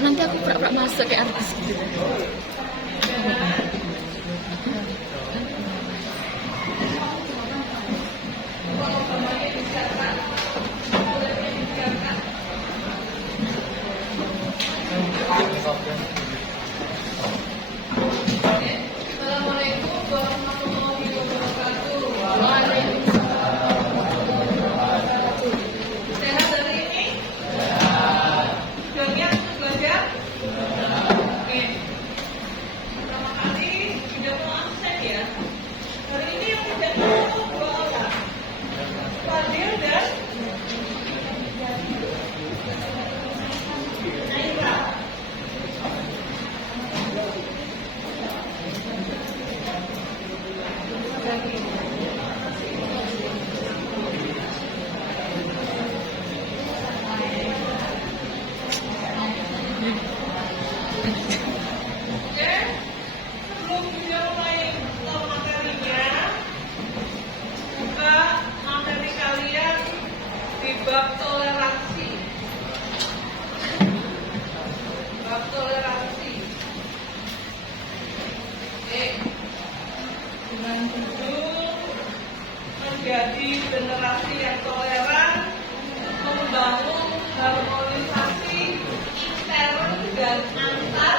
nanti aku pura-pura masuk kayak artis gitu. Bab toleransi. Bab toleransi. Oke. Dengan judul menjadi generasi yang toleran, membangun harmonisasi intern dan antar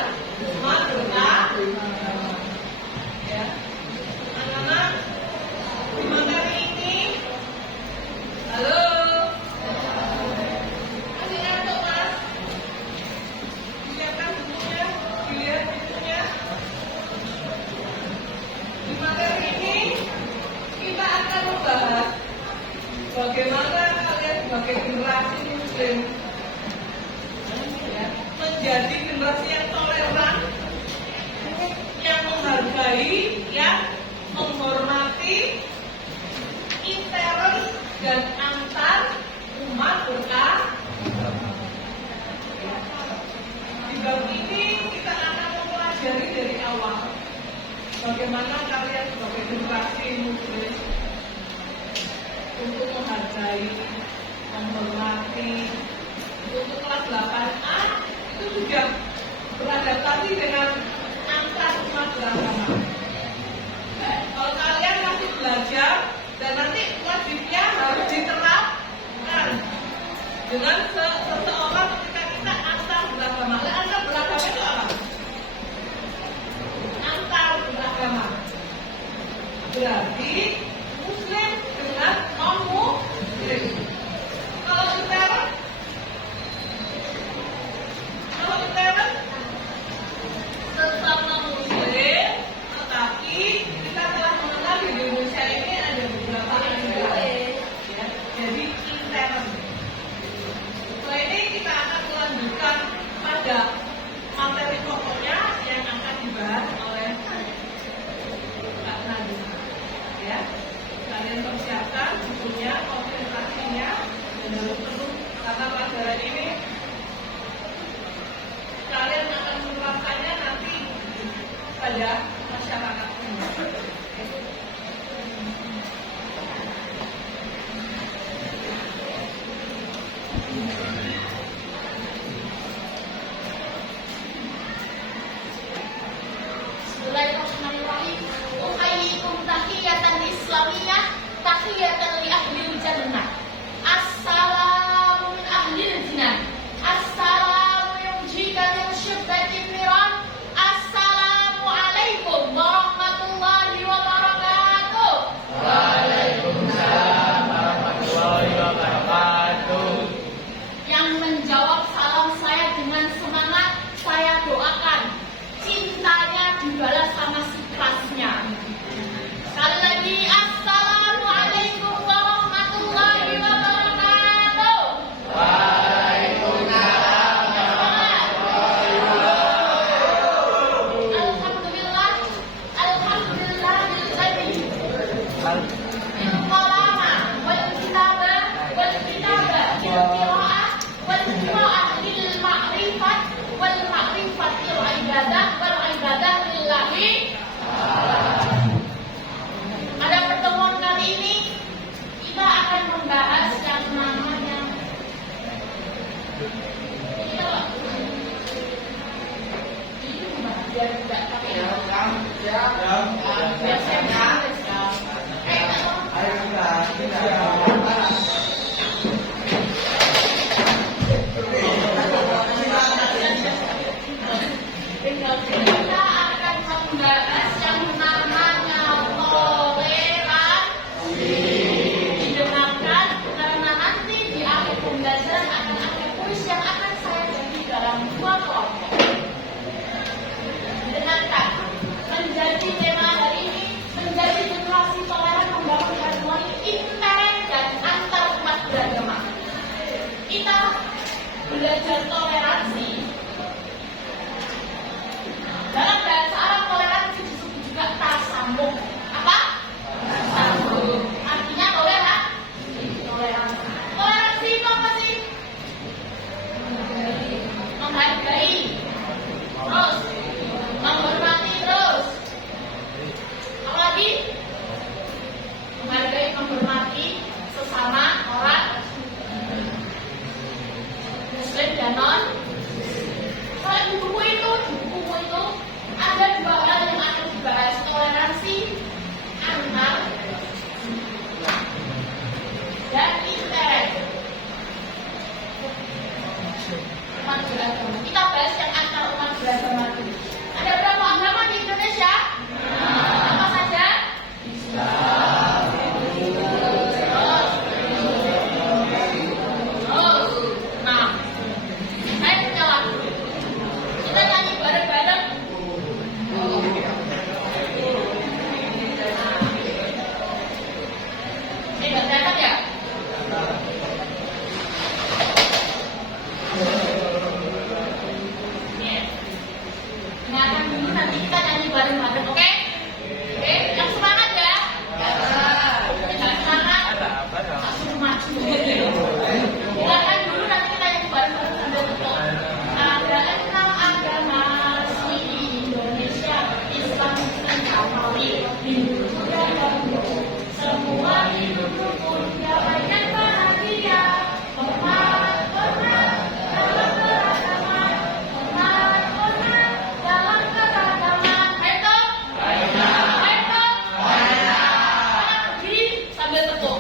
umat beragama. Ya. Anak-anak, di materi ini, halo. Bagaimana kalian sebagai generasi muslim ya, menjadi generasi yang toleran, yang menghargai, yang menghormati intern dan antar umat beragama. Di bab ini kita akan mempelajari dari awal bagaimana kalian sebagai generasi muslim untuk menghargai, menghormati. Untuk kelas 8A itu sudah beradaptasi dengan antar umat beragama. Kalau kalian masih belajar dan nanti wajibnya harus diterapkan dengan seseorang ketika kita antar beragama. Antar beragama itu apa? Antar beragama berarti muslim dengan non-muslim. Kalau intern sesama muslim, tetapi kita telah mengenal di Indonesia ini ada beberapa negara, ya. Jadi intern. Setelah ini kita akan melanjutkan pada materi pokoknya yang akan dibahas oleh Kak Nadia, ya. Kita akan membahas yang namanya toleransi. Didengarkan karena nanti di akhir pembelajaran akan ada kuis yang akan saya bagi dalam 2 kelompok. Didengarkan, menjadi tema hari ini menjadi generasi toleran membangun harmoni intern dan antar umat beragama. Kita belajar toleransi. Dalam bahasa Arab toleransi disebut juga tasambung. Apa? Tasambung. Artinya toleransi. Toleransi itu apa sih? Menghargai. Terus menghormati terus. Apa lagi? Menghargai, menghormati sesama orang Muslim dan non. Kalau di buku itu ada 2 hal yang akan dibahas, toleransi antar dan intern. Umat beragama. Kita bahas yang antar umat beragama dulu. Ada berapa agama di Indonesia? Apa saja? Islam. Nah, saya punya lagu. Kita nyanyi bareng-bareng. Nggak kelihatan ya? Dengarkan dulu, nanti kita nyanyi bareng-bareng, oke? Oke, yang semangat ya? Yang semangat? Langsung maju. Dengarkan dulu, nanti kita nyanyi bareng-bareng sambil tepuk. Ada 6 agama di Indonesia, Islam, Kristen, Katolik, Hindu, Buddha, dan Buddha. Semua hidup rukun, damai dan bahagia. Hormat dalam keragaman. Hormat dalam keragaman. Ayo, berdiri sambil tepuk.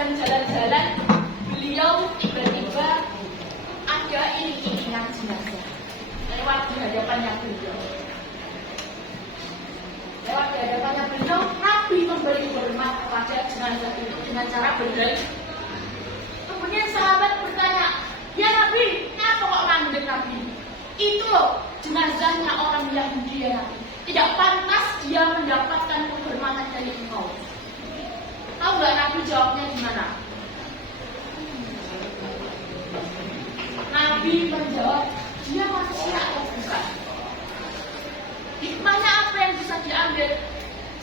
sedang jalan-jalan, beliau tiba-tiba ada iring-iringan jenazah lewat di hadapannya beliau. Lewat di hadapannya beliau, Nabi memberi hormat kepada jenazah itu dengan cara sahabat bertanya, ya Nabi, kenapa kok mandek Nabi? Itu loh jenazahnya orang Yahudi ya Nabi. Tidak pantas dia mendapatkan penghormatan dari engkau. Tahu nggak Nabi jawabnya gimana? Nabi menjawab, dia manusia atau bukan? Hikmahnya apa yang bisa diambil?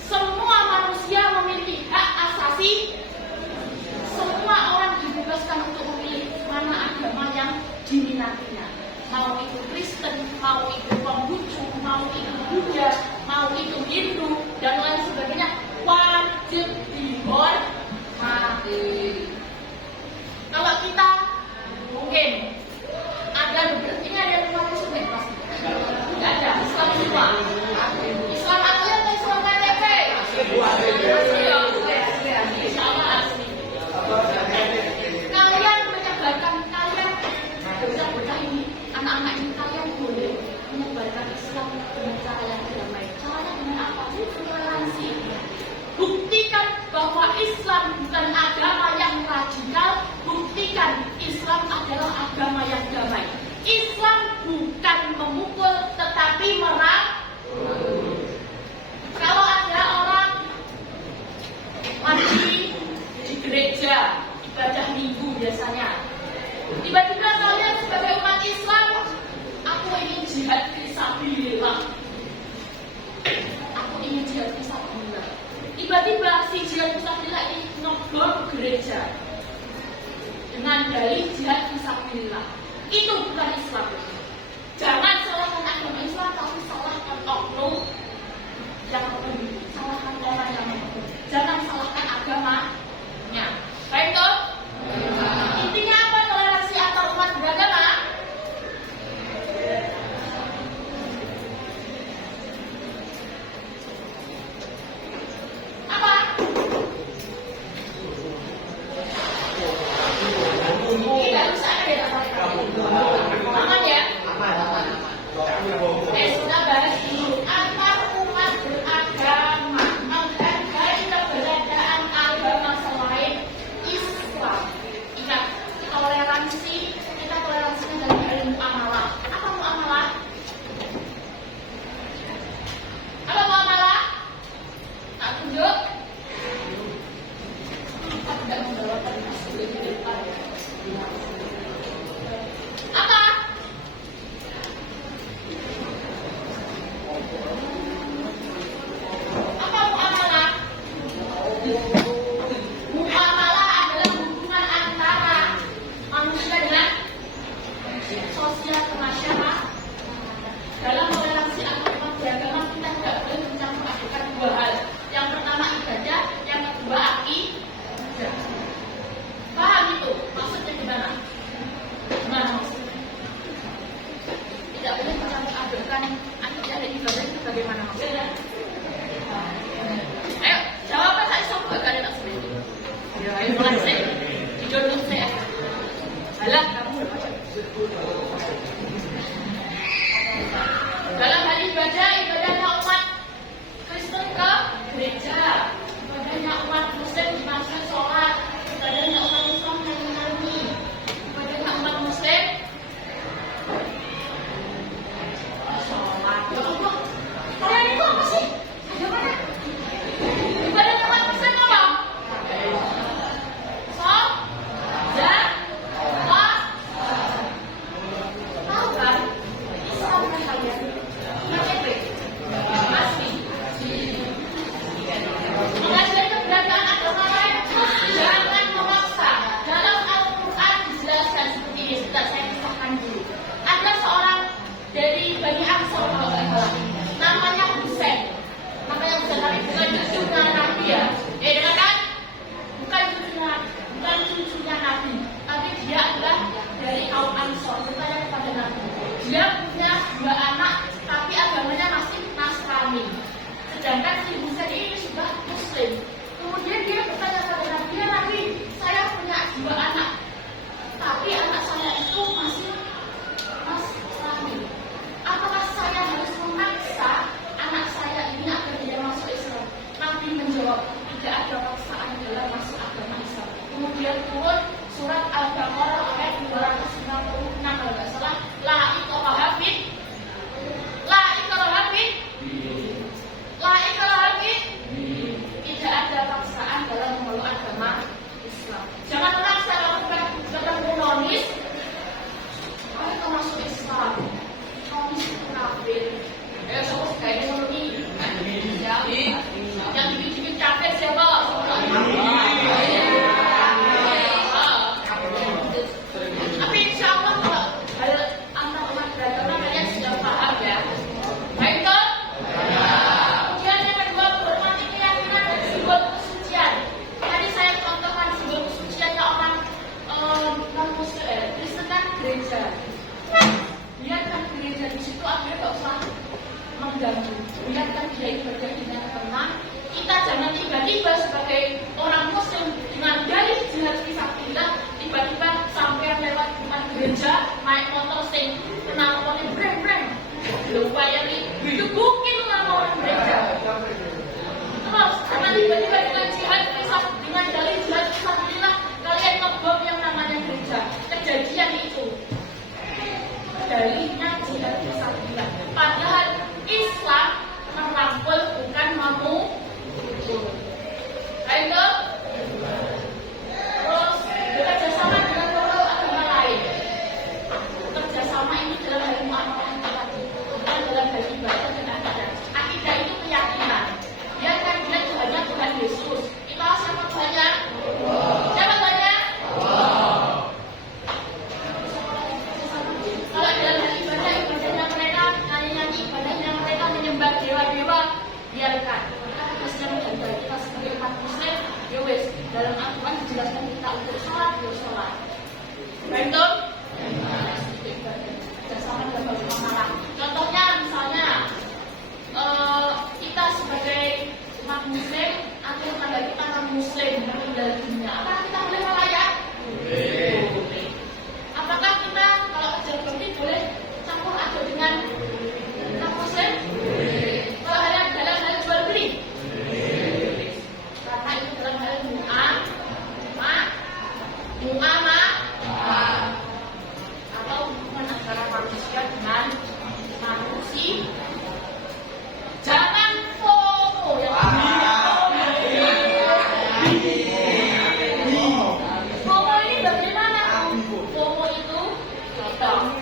Semua manusia memiliki hak asasi. Semua orang dibebaskan untuk memilih mana agama yang diminatinya. Mau itu Kristen, mau itu Konghucu, mau itu Buddha, mau itu Hindu, dan lain sebagainya, wajib dihormati. Kalau kita mungkin ada beberapa, ini ada yang Muslim pasti. Tidak ada, Islam semua. Islam asli atau Islam KTP? Insya Allah asli. Kalian menyebarkan, kalian bocah-bocah ini, anak-anak ini, kalian boleh menyebarkan Islam dengan cara yang damai. Caranya dengan apa? Toleransi. Buktikan bahwa Islam bukan agama yang radikal. Buktikan Islam adalah agama yang damai. Islam bukan memukul tetapi merangkul. Kalau ada orang mandi di gereja ibadah minggu biasanya, tiba-tiba kalian sebagai umat Islam, aku ingin jihad fisabilillah. Aku ingin jihad fisabilillah. Tiba-tiba si jihad fisabilillah ini ngebom gereja dengan dalih jihad fisabilillah. Itu bukan Islam. Jangan salahkan agama Islam, tapi salahkan oknum yang membunuh, salahkan orang yang membunuh. Jangan salahkan agamanya. Baik toh? Intinya apa toleransi antar umat beragama? Apa? Tidak usah ada yang aman ya? Sudah bahas dulu antar umat beragama menghargai keberadaan agama selain Islam. Ingat, toleransi, kita toleransinya dari ilmu amalah. Apa muamalah? Apa muamalah? Tak tunjuk. Kita tidak membawa termasuk di depan. Apa? Apa muamalah? Muamalah adalah hubungan antara manusia dengan sosial kemasyarakat. Dalam toleransi antar beragama kita tidak boleh mencampur adukan dua hal. Yang pertama ibadah, yang kedua akidah. Paham itu? Maksudnya gimana? Gimana maksudnya? Tidak boleh mencampur adukan akidah dan ibadah itu bagaimana maksudnya? Ayo, jawab saya sama kalian tak seperti itu. Ayo mulai sih. Dijodoh saya. Halah, kamu berapa? Dalam hal ibadah, ibadahnya umat Kristen ke gereja, ibadahnya umat Muslim di masjid sholat, ibadahnya umat Islam nyanyi-nyanyi, ibadahnya umat Muslim sholat. Ya Allah, kalian itu apa sih? Ayo mana? Ibadahnya umat Muslim apa? Tahu kan? Islam kan kalian? KTP asli. Mengajari keberadaan agama lain, jangan memaksa. Dalam Al-Quran dijelaskan seperti ini. Sebentar saya kisahkan dulu. Ada seorang dari Bani Ansor kalau nggak salah, namanya Husain. Namanya Husain, tapi bukan cucunya Nabi ya. Dengar kan? Bukan cucunya Nabi, tapi dia adalah dari kaum Ansor. Bertanya kepada Nabi. Dia punya dua anak, tapi agamanya masih Nasrani. Sedangkan si Husain ini sudah Muslim. Kemudian dia bertanya kepada Nabi, ya Nabi, saya punya dua anak, tapi anak saya itu masih Nasrani. Apakah saya harus memaksa anak saya ini agar dia masuk Islam? Nabi menjawab, tidak ada paksaan dalam masuk agama Islam. Kemudian turun surat Al-Baqarah ayat 296 kalau nggak salah. La ikraha fid tidak ada paksaan dalam memeluk agama Islam. Jangan orang salah ketemu nonis, kamu termasuk Islam, nonis itu kafir. Terus kayak ini, yang dikit-dikit kafir siapa? Tapi insya Allah kalau hal antar umat beragama kalian sudah paham ya. Baik toh? Kemudian yang kedua, menghormati keyakinan dan simbol kesucian. Tadi saya contohkan simbol kesuciannya orang non-Muslim, Kristen kan gereja. Biarkan gereja di situ, akhirnya nggak usah mengganggu. Biarkan dia ibadah dengan tenang. Kita jangan tiba-tiba sebagai orang Muslim dengan dalih jihad fisabilillah tiba-tiba sampai lewat depan gereja naik motor sing kenal poni breng-breng. Lupa ya nih, itu mungkin nama orang gereja. Terus jangan tiba-tiba dengan jihad dengan dalih jihad fisabilillah kalian ngebom yang namanya gereja. Kejadian itu dalihnya jihad fisabilillah. Padahal Islam merangkul bukan memukul. Ayo, terus bekerjasama dengan agama lain. Kerjasama ini dalam hal muamalah bukan dalam hal ibadah dan akidah. Akidah itu keyakinan. Dia kan dia Tuhannya Tuhan Yesus. Kita siapa Tuhannya? Siapa Tuhannya? Kalau dalam hal ibadah, ibadahnya mereka nyanyi-nyanyi, ibadahnya mereka menyembah dewa-dewa, biarkan. Kita sebagai umat Muslim, ya wes dalam Al-Quran dijelaskan kita untuk sholat, ya sholat. Baik dong? Bersama dalam muamalah. Contohnya misalnya kita sebagai umat Muslim atau tetangga kita non Muslim meninggal dunia, apakah kita boleh melayat? Boleh. Apakah kita kalau kerja bakti boleh campur aduk dengan non Muslim? Kalau dalam hal jual beli? Karena itu dalam hal muamalah atau hubungan antara manusia dengan manusia. Jangan FOMO yang FOMO ini bagaimana? FOMO itu contoh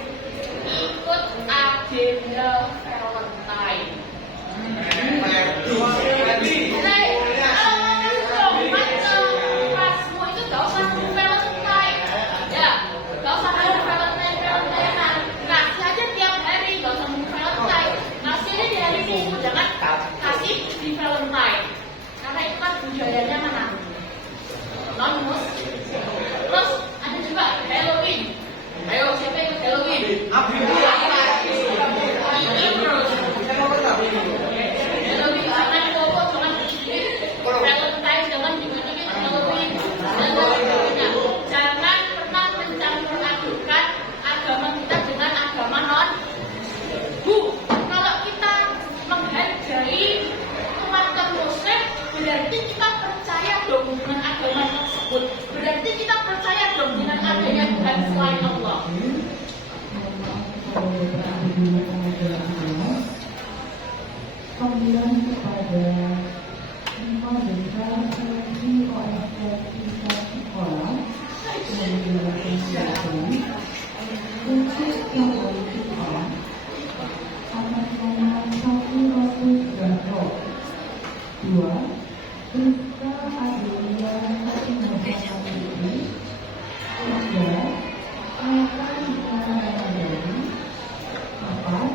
ikut agenda Valentine. Jangan kasih di Valentine karena itu kan budayanya mana? Non-Muslim. Terus ada juga Halloween. Ayo siapa ikut Halloween? Halloween jangan foto, jangan Valentine, jangan dikit-dikit Halloween dan sebagainya. Jangan pernah mencampur adukan agama kita dengan agama menghargai umat Muslim, berarti kita percaya dong dengan agama tersebut. Berarti kita percaya dong dengan adanya Tuhan selain Allah. Panggilan kepada lima besar seleksi OSS tingkat sekolah menjelaskan untuk yang berikutnya atas nama 100 Gandro 2 Rizka Adelia Fatimah-Fatih 3 Akan Ikan-Ikan 4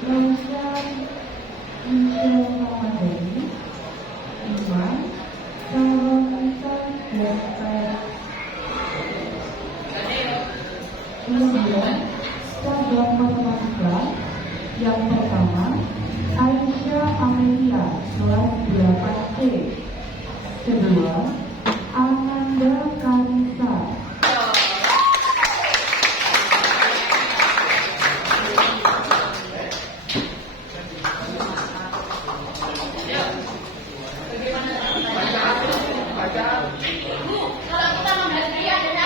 Rausan Michelle Ramadhani 5 Calon Isan Website 9 Cabang Matematika. Yang pertama, Aisyah Amelia, kelas 8C. Kedua, Ananda Karisa. Bu, kalau kita menghargai adanya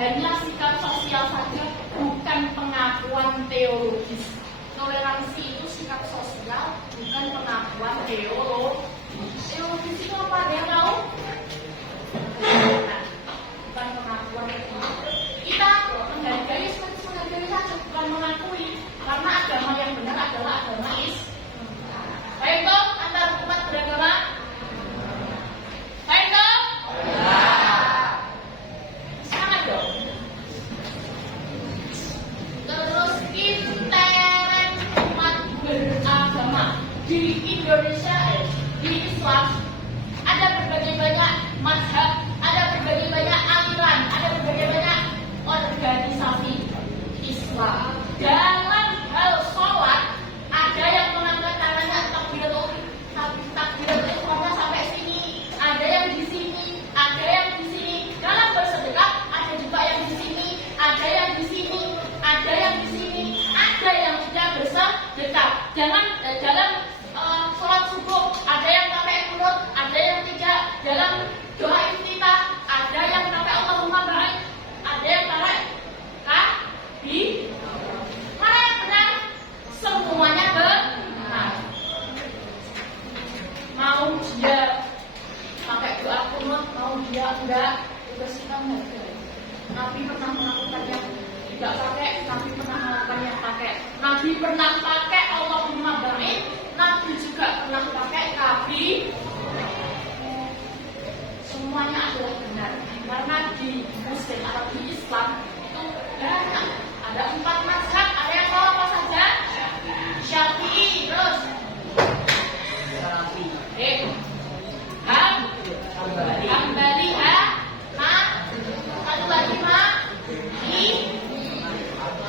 hanya sikap sosial saja, bukan pengakuan teologis. Toleransi itu sikap sosial, bukan pengakuan teologis. Teologis itu apa? Ada yang tahu? Bukan pengakuan teologis. Kita menghargai saja, bukan mengakui. Karena agama yang benar adalah agama Islam. Baik dong, antar umat beragama. Baik dong? Sangat dong. Terus intern umat beragama di Indonesia, di Islam ada berbagai banyak mazhab, ada berbagai banyak aliran, ada berbagai banyak organisasi Islam. Dalam hal sholat ada yang mengangkat tangannya takbiratul ihramnya sampai sini, ada yang di sini, ada yang di sini. Dalam bersedekah ada juga yang di sini, ada yang di sini, ada yang di sini, ada yang tidak bersedekah. Dalam sholat subuh ada yang pakai kunut, ada yang tidak. Dalam doa iftitah ada yang pakai Allahumma barik, ada yang pakai kabi. Mana yang benar? Semuanya benar. Mau dia pakai doa kunut, mau dia enggak, itu kita menghargai. Nabi pernah melakukannya tidak pakai, Nabi pernah melakukannya pakai. Nabi pernah pakai Allahumma barik, Nabi juga pernah pakai kabi. Semuanya adalah benar. Karena di Muslim atau di Islam itu banyak. Ada 4 mazhab, ada yang tahu apa saja? Syafi'i, terus Hambali, satu lagi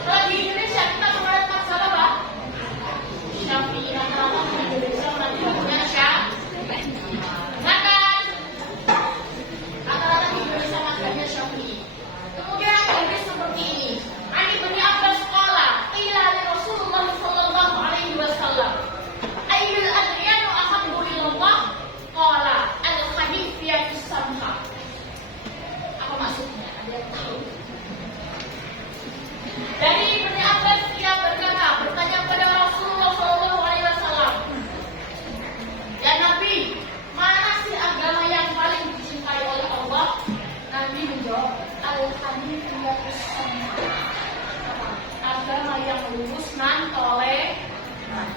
kalau di Indonesia kita mengenal mazhab apa? Syafi'i. Rata-rata di Indonesia nanti punya Syafi'i. Rata-rata di Indonesia mazhabnya Syafi'i. Kemudian hadis seperti ini. Ani bin Abbas qala qila li Rasulullah sallallahu alaihi wasallam ayyul adriyanu ahabbu ilallah qala al-hanifiyatus samha. Apa maksudnya? Ada yang tahu? Dari Ibnu Abbas dia bertanya kepada Rasulullah sallallahu alaihi wasallam, "Ya Nabi, mana sih agama yang paling dicintai oleh Allah?" Nabi menjawab, "Al-hanifiyatus samha." Agama yang lurus dan toleran.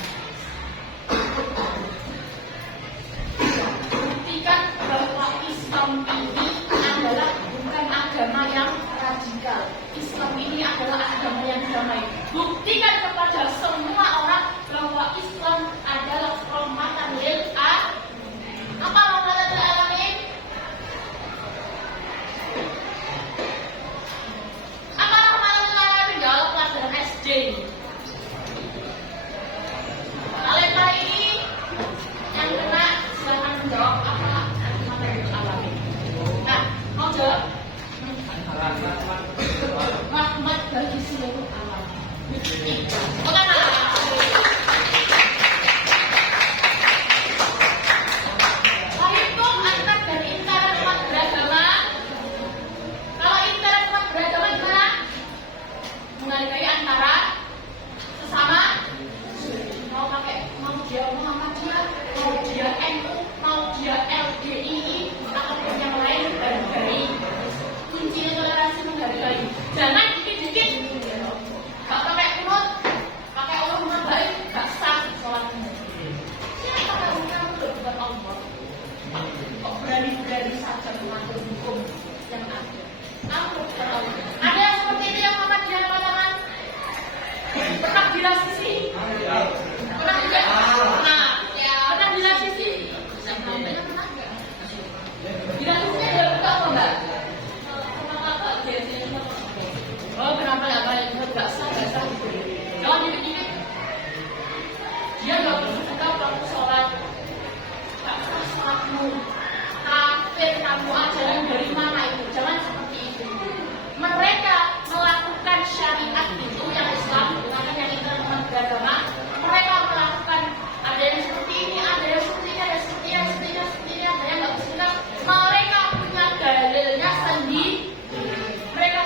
Buktikan bahwa Islam ini adalah bukan agama yang radikal. Islam ini adalah agama yang damai. Buktikan kepada semua orang bahwa Islam adalah rahmatan lil alamin. Apa rahmatan lil alamin? Apa rahmatan lil alamin? Dalam pelajaran SD. Kalian hari ini yang kena silahkan menjawab apa rahmatan lil alamin. Nah, mau jawab? Rahmat bagi seluruh alam. Pertama, hitung antar dari interaksi umat beragama. Kalau interaksi umat beragama gimana? Menghargai antara sesama. Mau dia Muhammadiyah, mau dia NU, mau dia LDII ataupun yang lain, hargai. Kuncinya toleransi menghargai. Jangan dikit-dikit gak pakai kunut, pakai Allahumma baik, gak sah sholatnya. Siapa kamu berbuat Allah? Kok berani-berani saja mengatur hukum yang ada? Kamu berbuat Allah. Ada yang seperti itu yang Muhammad di hadapan tangan? Pernah dirasisi? Pernah juga? Pernah dirasisi? Pernah nggak? Dirasisinya dia buka apa enggak? Oh, kenapa nggak bayar? Nggak sah. Jangan dikit-dikit. Dia nggak bersedekah kamu sholat. Nggak sah sholatmu. Kafir kamu, ajaran dari mana itu? Jangan seperti itu. Mereka melakukan syariat itu yang Islam, bukan yang internal beragama. Mereka melakukan ada yang seperti ini, ada yang seperti ini, ada seperti ini, ada yang nggak bersedekah. Mereka punya dalilnya sendiri. Mereka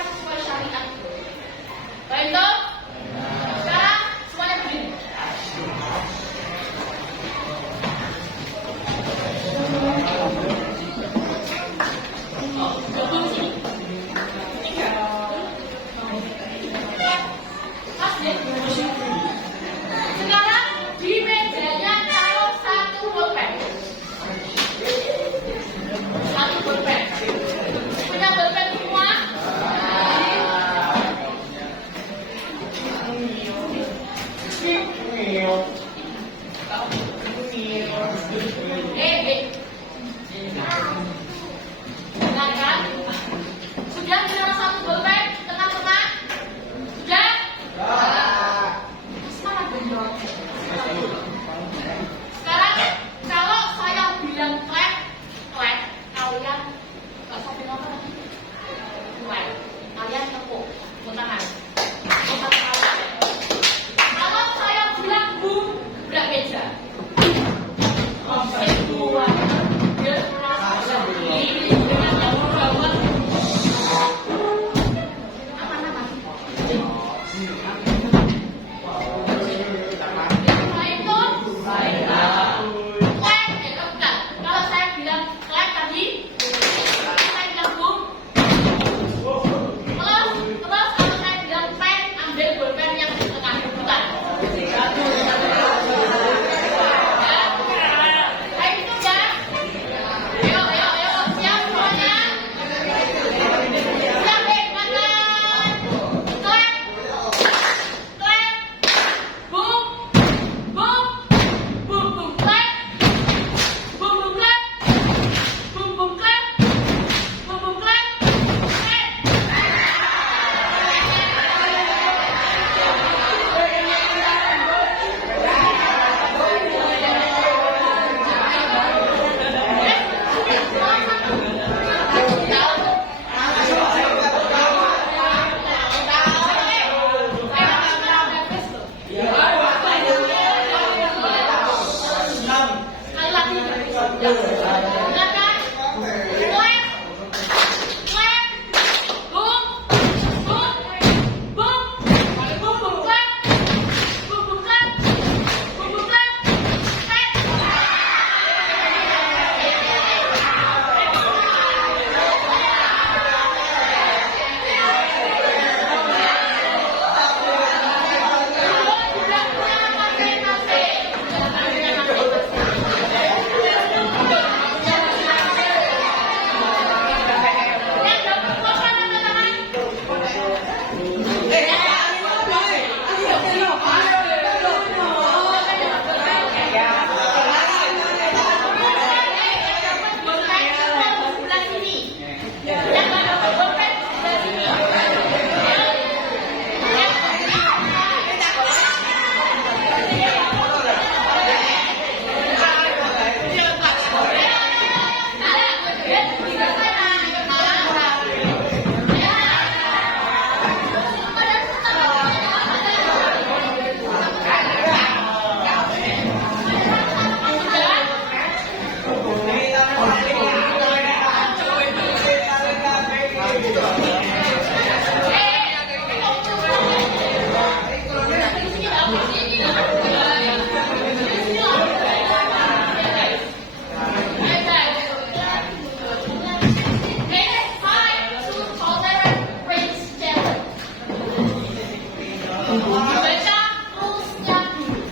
Dibaca rumusnya dulu.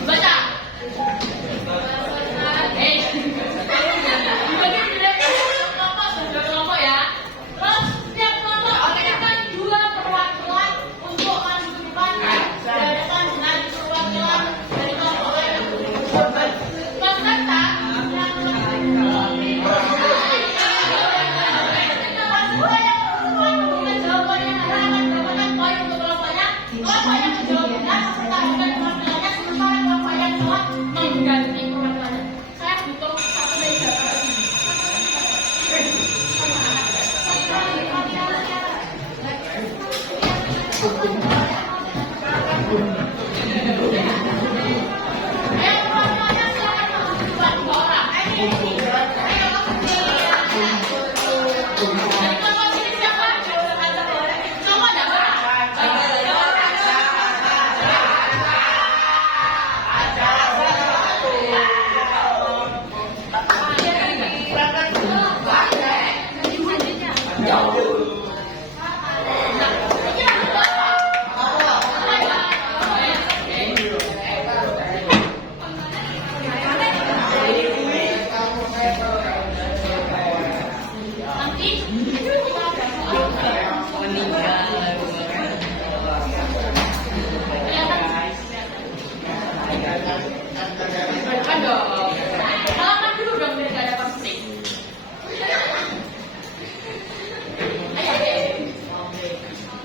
Dibaca. Dibagi kelompok ya. Terus setiap kelompok memberikan 2 perwakilan untuk maju ke depan berhadapan dengan perwakilan dari kelompok lain. Peserta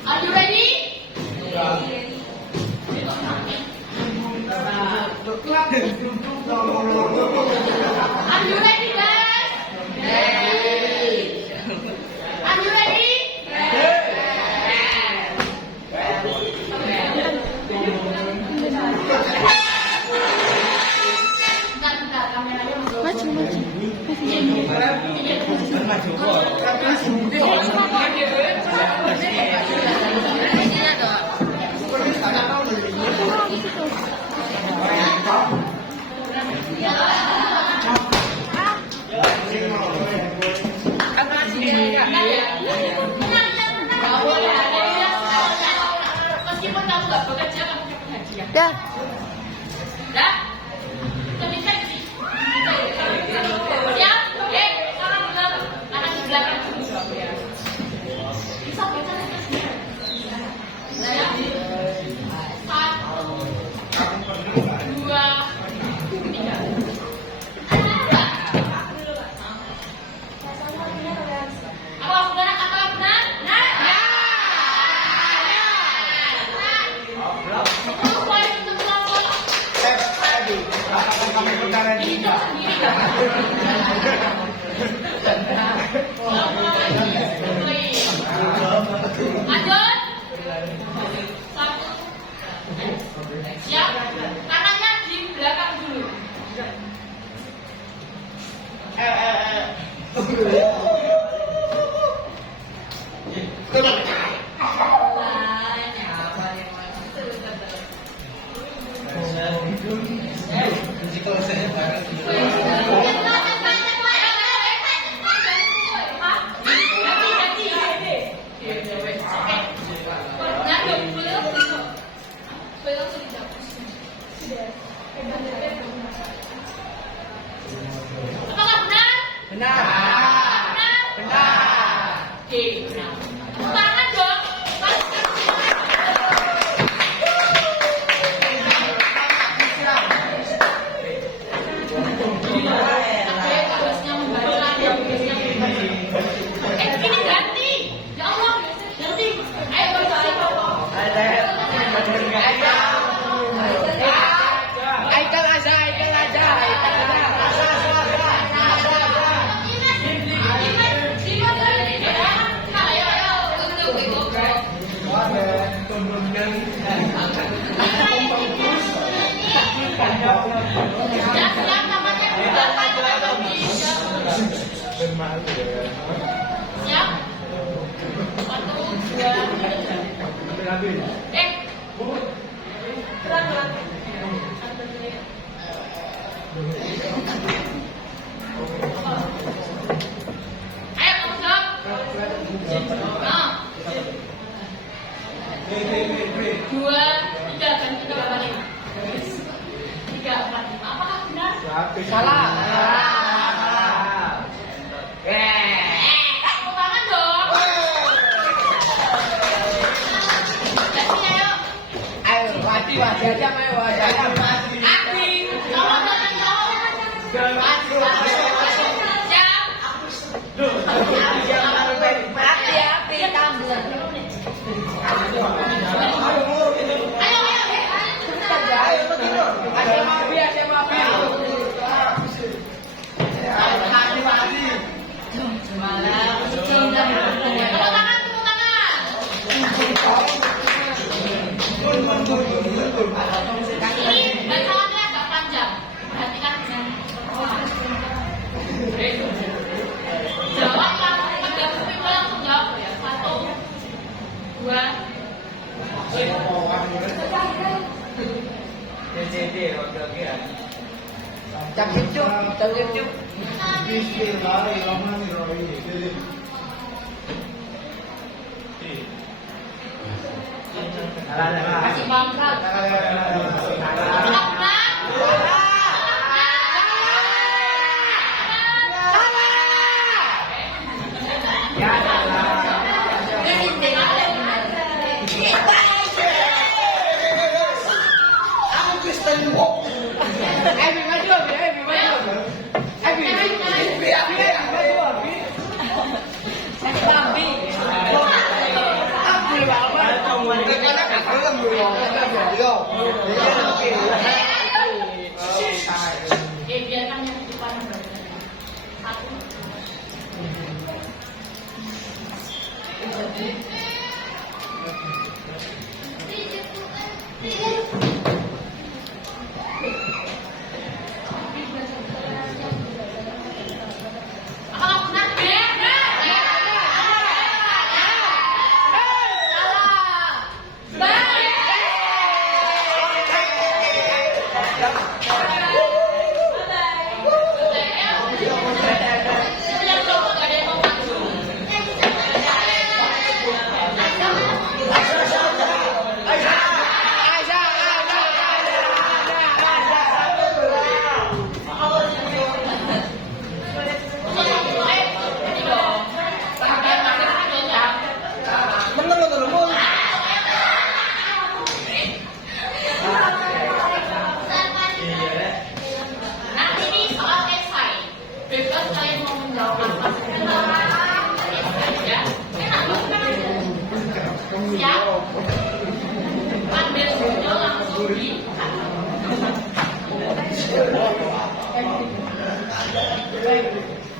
Are you ready? Are you ready, guys? Are you ready? Bentar, kameranya maju. Meskipun kamu nggak bekerja, kamu dapat hadiah. Dah. Dah? Lebih seksi. Siap? Sekarang bilang anak di belakang dulu. Bisa baca tugasnya. Siap? 1, 2, 3. Apa benar? Apa benar? Itu poin untuk kelompok. Ini tuh sendiri. Lanjut. 1. Siap. Tangannya di belakang dulu. Apakah benar? Benar. Oke, benar. Tangan dong. Harusnya membaca, ini ganti. Ya Allah, ganti. Ayo baca. Aikal aja. Siap? 1, 2, ayo kamu jawab. 2, 3 dan 3 balik. 3, 4, 5. Apakah benar? Salah. Tepuk tangan dong. Jadi ayo. Ayo, mati wajahnya, ayo wajahnya mati. Acting. Tolong jangan jawab. Api, tambah. Ini bacaannya agak panjang. Perhatikan dengan jawab langsung pada kuping langsung jawab ya. 1, 2. Cak cucuk. Masih bangkrut. Biarkan yang di depan berada. 1.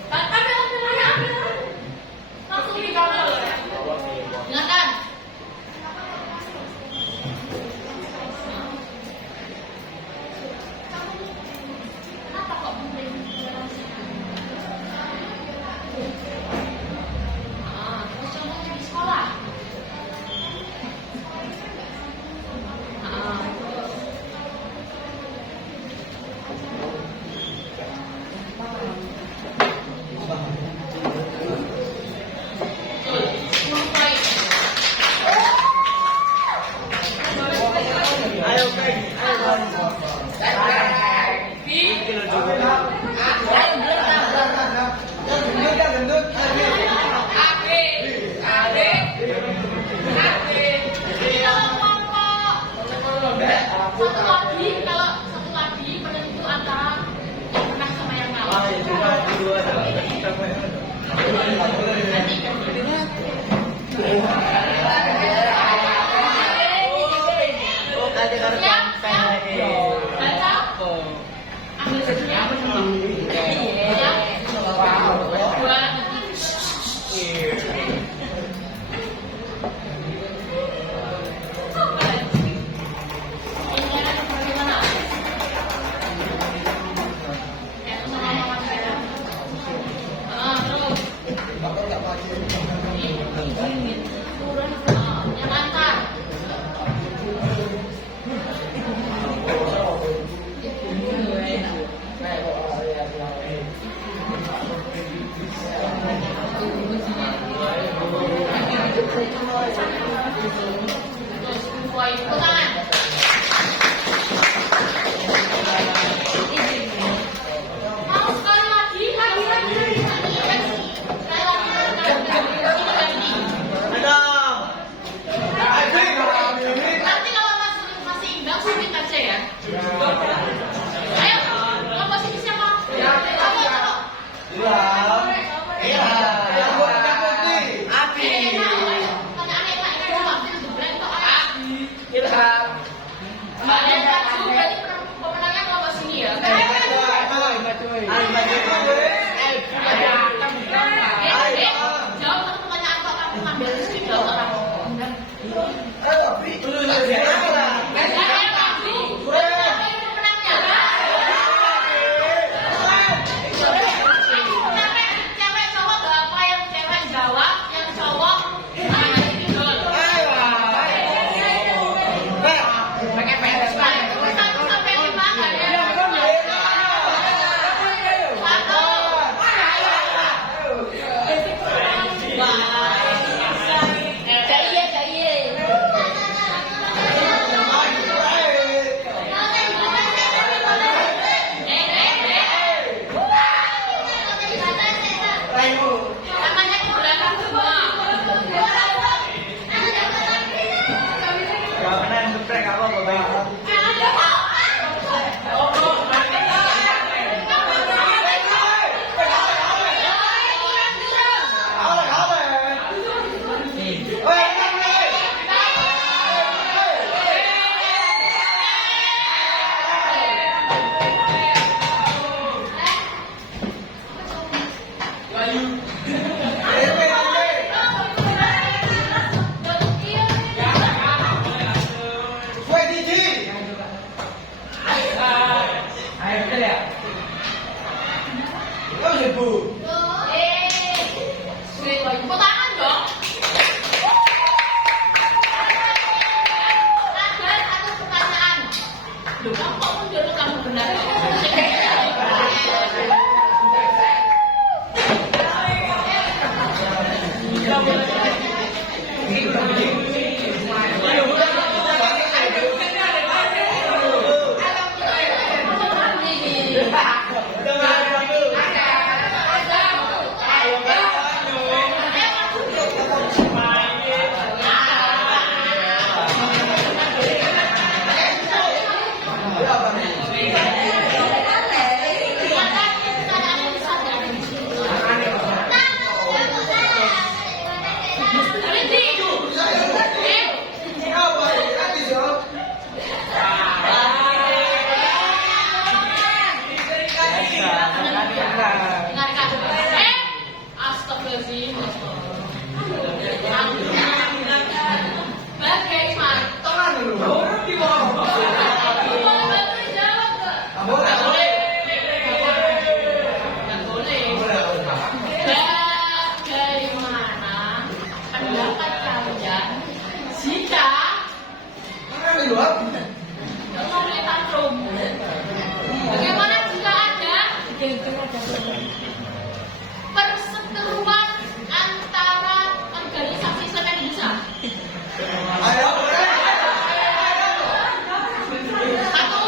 Apakah benar?1, 2, Boy, tepuk tangan. Mau sekali lagi, lagi. Nanti kalau masih imbang, sulit aja ya. Ayo, komposisi siapa? Kamu, Kalian maju, berarti pemenangnya kelompok sini ya. Jawab satu pertanyaan kok kamu ngambil sini jawab kamu. Kalian maju, berarti pemenangnya. Cewek cowok gak apa yang cewek jawab, yang cowok ngasih tidur. Satu sampai lima nggak ada yang namanya kebelakangan semua. Tepuk tangan dong. Ada satu pertanyaan. Loh, kamu kok mundur kamu benar? Bagaimana jika ada perseteruan antara organisasi Islam Indonesia? Satu.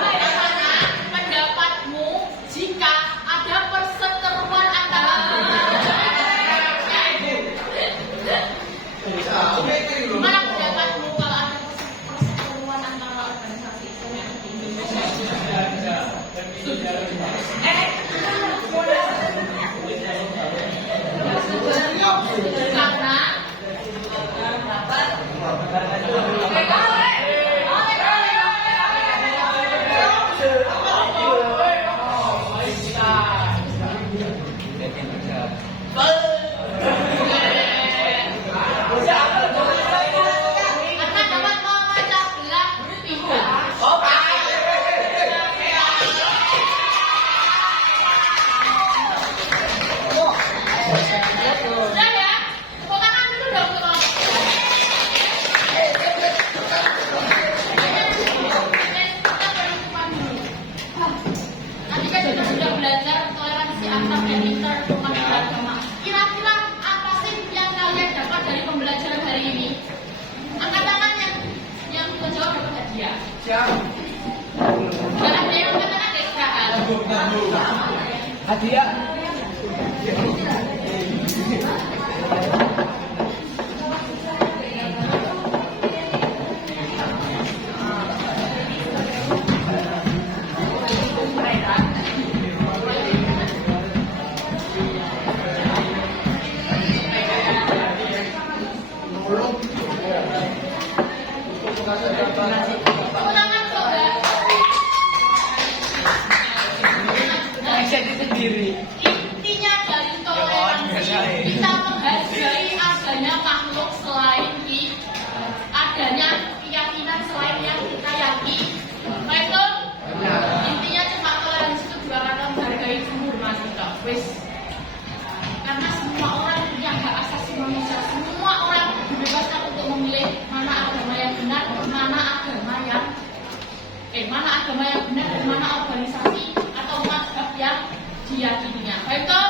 Bagaimana pendapatmu jika ada perseteruan antara hadiah. Siap. Jangan ada yang katakan Israel. Hadiah. Kemenangan coba. Jadi sendiri. Intinya dari toleransi kita menghargai adanya makhluk selain adanya keyakinan selain yang kita yakini. Betul? Intinya cuma toleransi itu juga karena menghargai umur manusia. Wis. Karena semua orang punya hak asasi manusia. Semua orang dibebaskan untuk memilih mana agama yang benar, mana agama yang benar dan mana organisasi atau mazhab yang diyakininya. Baik toh?